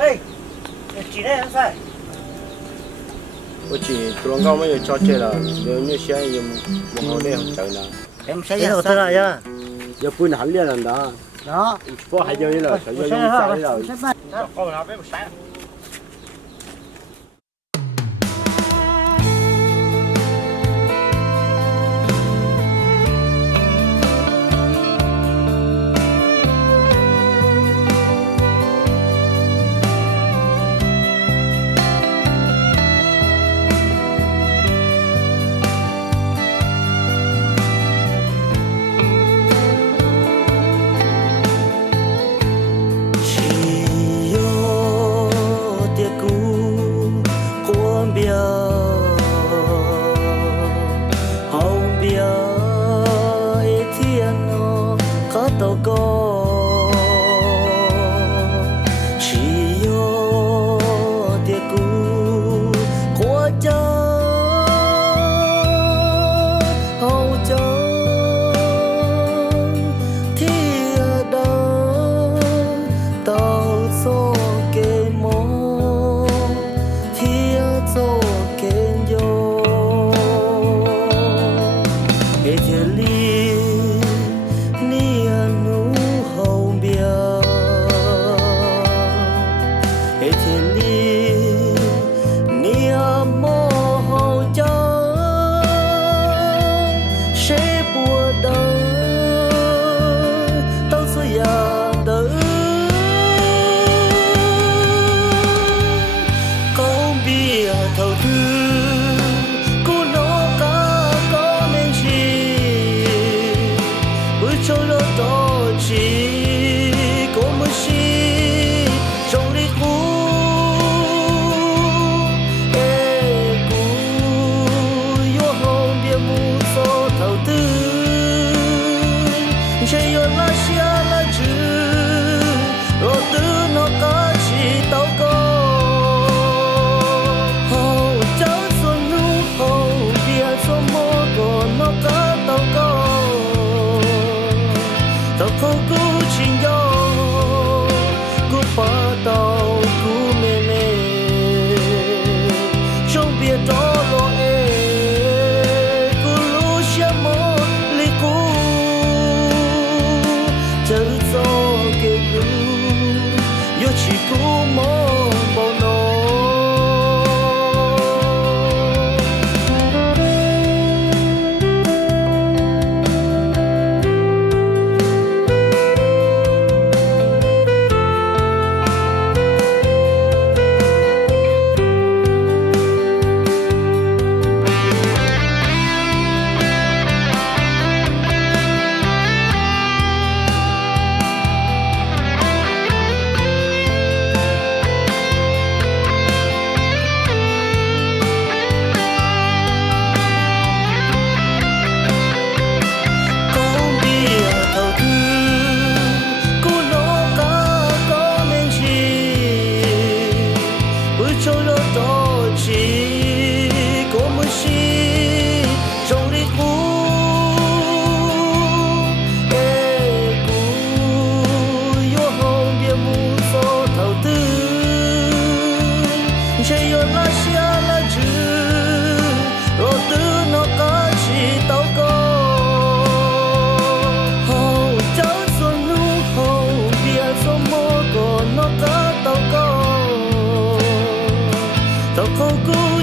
Ê, chỉ đây làm sao? Ủa chỉ tuần cao mấy giờ cho chơi là nếu như xe thì một hồi đây không chạy nào. Em sẽ Thế làm nào thế sao? này nhá? Giờ quên hẳn liền lần đó. Đó. Có hai giờ đi rồi, phải giờ dùng sao đi rồi. Con nó với một sáng. Tao không